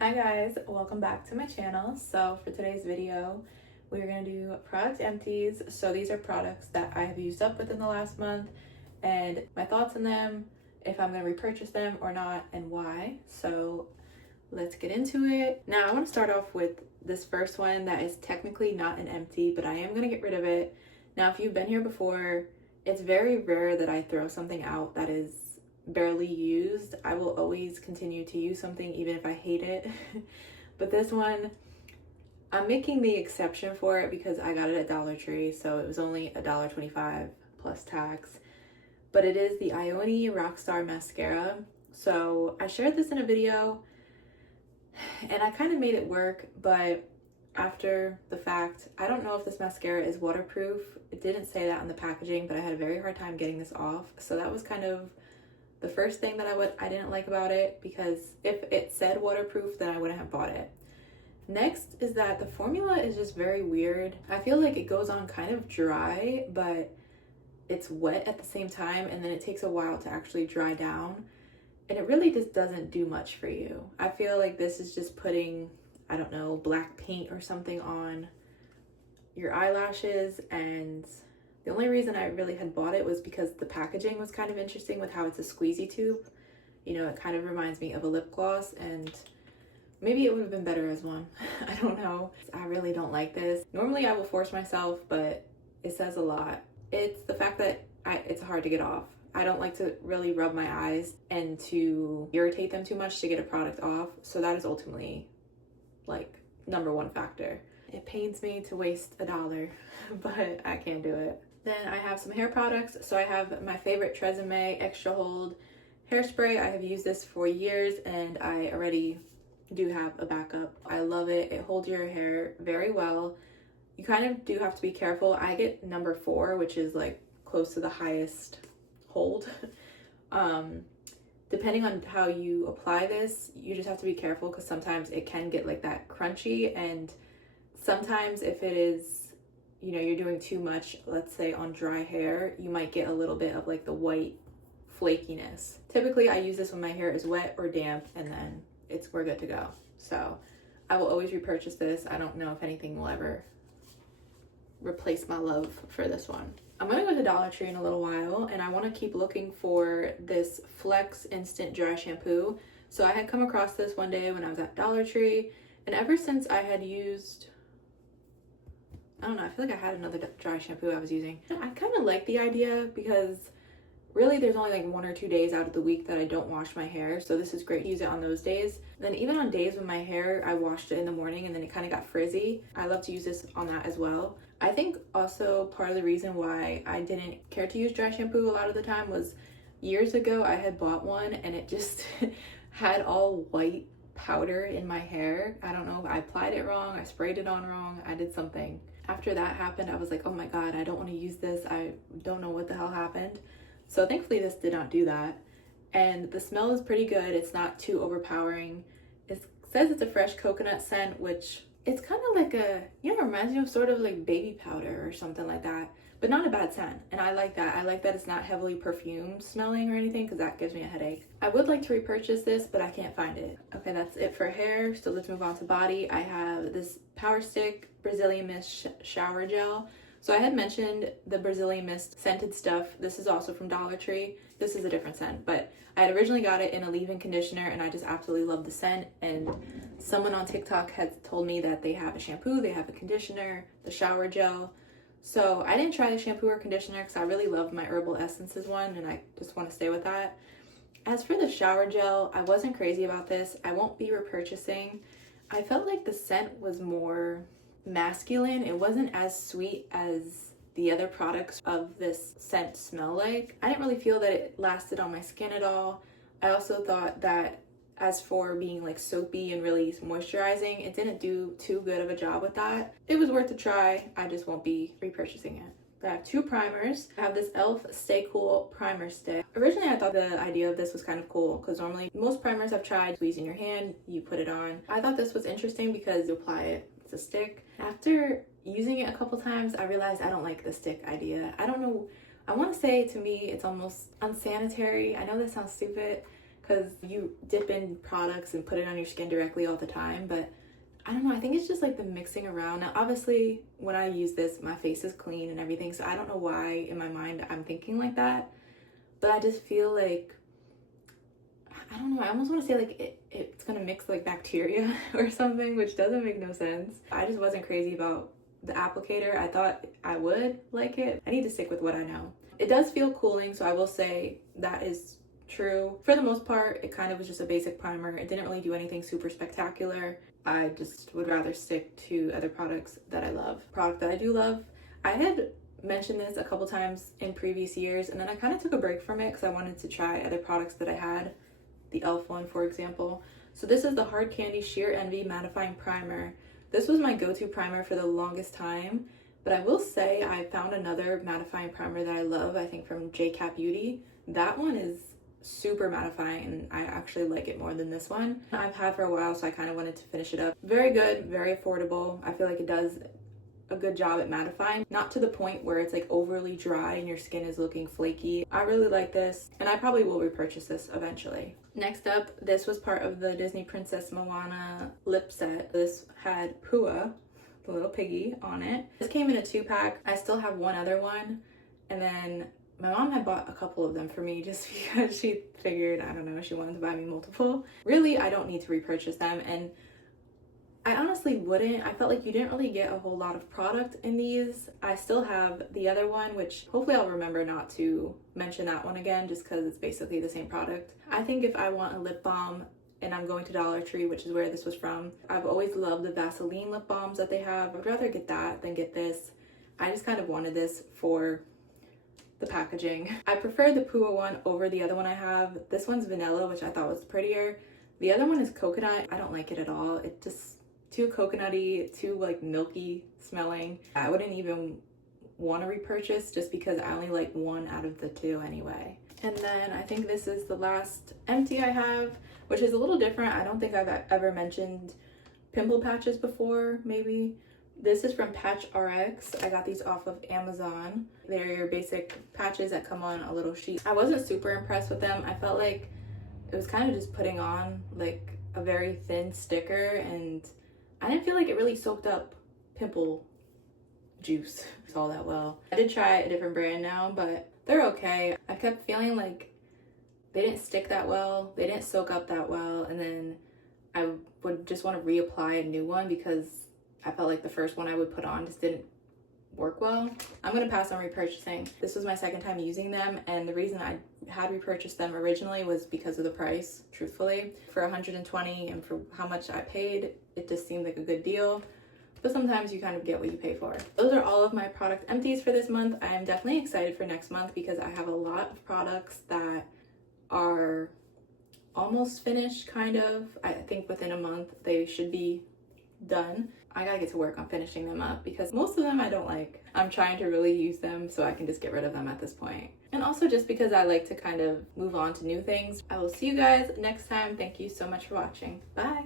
Hi guys, welcome back to my channel. So for today's video, we're going to do product empties. So these are products that I have used up within the last month and my thoughts on them, if I'm going to repurchase them or not, and why. So let's get into it. Now I want to start off with this first one that is technically not an empty, but I am going to get rid of it. Now if you've been here before, it's very rare that I throw something out that is barely used. I will always continue to use something even if I hate it. But this one, I'm making the exception for it because I got it at Dollar Tree, so it was only $1.25 plus tax. But it is the Ioni Rockstar Mascara. So I shared this in a video and I kind of made it work, but after the fact, I don't know if this mascara is waterproof. It didn't say that on the packaging, but I had a very hard time getting this off. So that was kind of the first thing that I didn't like about it, because if it said waterproof, then I wouldn't have bought it. Next is that the formula is just very weird. I feel like it goes on kind of dry, but it's wet at the same time, and then it takes a while to actually dry down. And it really just doesn't do much for you. I feel like this is just putting, I don't know, black paint or something on your eyelashes, and the only reason I really had bought it was because the packaging was kind of interesting with how it's a squeezy tube. You know, it kind of reminds me of a lip gloss, and maybe it would have been better as one. I don't know. I really don't like this. Normally I will force myself, but it says a lot. It's the fact that it's hard to get off. I don't like to really rub my eyes and to irritate them too much to get a product off. So that is ultimately like number one factor. It pains me to waste $1, but I can't do it. Then I have some hair products. So I have my favorite Tresemme Extra Hold hairspray. I have used this for years and I already do have a backup. I love it. It holds your hair very well. You kind of do have to be careful. I get number 4, which is like close to the highest hold. Depending on how you apply this, you just have to be careful because sometimes it can get like that crunchy, and sometimes if it is, you know, you're doing too much, let's say on dry hair, you might get a little bit of like the white flakiness. Typically I use this when my hair is wet or damp, and then we're good to go. So I will always repurchase this. I don't know if anything will ever replace my love for this one. I'm gonna go to Dollar Tree in a little while, and I want to keep looking for this Flex Instant Dry Shampoo. So I had come across this one day when I was at Dollar Tree, and ever since I had used, I don't know, I feel like I had another dry shampoo I was using. I kind of like the idea because really there's only like 1 or 2 days out of the week that I don't wash my hair. So this is great to use it on those days. Then even on days when my hair, I washed it in the morning and then it kind of got frizzy, I love to use this on that as well. I think also part of the reason why I didn't care to use dry shampoo a lot of the time was years ago I had bought one and it just had all white powder in my hair. I don't know, I applied it wrong, I sprayed it on wrong, I did something. After that happened, I was like, oh my god, I don't want to use this. I don't know what the hell happened. So thankfully this did not do that. And the smell is pretty good. It's not too overpowering. It says it's a fresh coconut scent, which it's kind of like a, you know, reminds me of sort of like baby powder or something like that, but not a bad scent. And I like that. I like that it's not heavily perfumed smelling or anything, because that gives me a headache. I would like to repurchase this, but I can't find it. Okay, that's it for hair. So let's move on to body. I have this powerstick Brazilian Mist shower gel. So I had mentioned the Brazilian Mist scented stuff. This is also from Dollar Tree. This is a different scent, but I had originally got it in a leave-in conditioner and I just absolutely love the scent. And someone on TikTok had told me that they have a shampoo, they have a conditioner, the shower gel. So I didn't try the shampoo or conditioner because I really love my Herbal Essences one and I just want to stay with that. As for the shower gel, I wasn't crazy about this. I won't be repurchasing. I felt like the scent was more masculine. It wasn't as sweet as the other products of this scent smell like. I didn't really feel that it lasted on my skin at all. I also thought that as for being like soapy and really moisturizing, it didn't do too good of a job with that. It was worth a try. I just won't be repurchasing it. I have 2 primers. I have this e.l.f. Stay Cool Primer Stick. Originally, I thought the idea of this was kind of cool because normally most primers I've tried, squeeze in your hand, you put it on. I thought this was interesting because you apply it, it's a stick. After using it a couple times, I realized I don't like the stick idea. I don't know. I want to say to me, it's almost unsanitary. I know that sounds stupid because you dip in products and put it on your skin directly all the time, but I don't know, I think it's just like the mixing around. Now obviously when I use this, my face is clean and everything, so I don't know why in my mind I'm thinking like that, but I just feel like, I don't know, I almost want to say like it's gonna mix like bacteria or something, which doesn't make no sense. I just wasn't crazy about the applicator. I thought I would like it. I need to stick with what I know. It does feel cooling, so I will say that is true. For the most part, it kind of was just a basic primer. It didn't really do anything super spectacular. I just would rather stick to other products that I love. Product that I do love, I had mentioned this a couple times in previous years, and then I kind of took a break from it because I wanted to try other products that I had. The e.l.f. one, for example. So this is the Hard Candy Sheer Envy Mattifying Primer. This was my go-to primer for the longest time, but I will say I found another mattifying primer that I love, I think from J.Cat Beauty. That one is super mattifying and I actually like it more than this one. I've had for a while, so I kind of wanted to finish it up. Very good, very affordable. I feel like it does a good job at mattifying, not to the point where it's like overly dry and your skin is looking flaky. I really like this and I probably will repurchase this eventually. Next up, this was part of the Disney Princess Moana lip set. This had Pua, the little piggy, on it. This came in a 2-pack. I still have one other one, and then my mom had bought a couple of them for me just because she figured, I don't know, she wanted to buy me multiple. Really, I don't need to repurchase them, and I honestly wouldn't. I felt like you didn't really get a whole lot of product in these. I still have the other one, which hopefully I'll remember not to mention that one again just because it's basically the same product. I think if I want a lip balm and I'm going to Dollar Tree, which is where this was from, I've always loved the Vaseline lip balms that they have. I'd rather get that than get this. I just kind of wanted this for the packaging. I prefer the Pua one over the other one I have. This one's vanilla, which I thought was prettier. The other one is coconut. I don't like it at all. It just too coconutty, too like milky smelling. I wouldn't even want to repurchase just because I only like one out of the two anyway. And then I think this is the last empty I have, which is a little different. I don't think I've ever mentioned pimple patches before, maybe. This is from Patch RX. I got these off of Amazon. They're your basic patches that come on a little sheet. I wasn't super impressed with them. I felt like it was kind of just putting on like a very thin sticker, and I didn't feel like it really soaked up pimple juice all that well. I did try a different brand now, but they're okay. I kept feeling like they didn't stick that well, they didn't soak up that well, and then I would just want to reapply a new one because I felt like the first one I would put on just didn't work well. I'm gonna pass on repurchasing. This was my second time using them, and the reason I had repurchased them originally was because of the price, truthfully. For $120 and for how much I paid, it just seemed like a good deal. But sometimes you kind of get what you pay for. Those are all of my product empties for this month. I am definitely excited for next month because I have a lot of products that are almost finished, kind of. I think within a month they should be done. I gotta get to work on finishing them up because most of them I don't like. I'm trying to really use them so I can just get rid of them at this point. And also just because I like to kind of move on to new things. I will see you guys next time. Thank you so much for watching. Bye.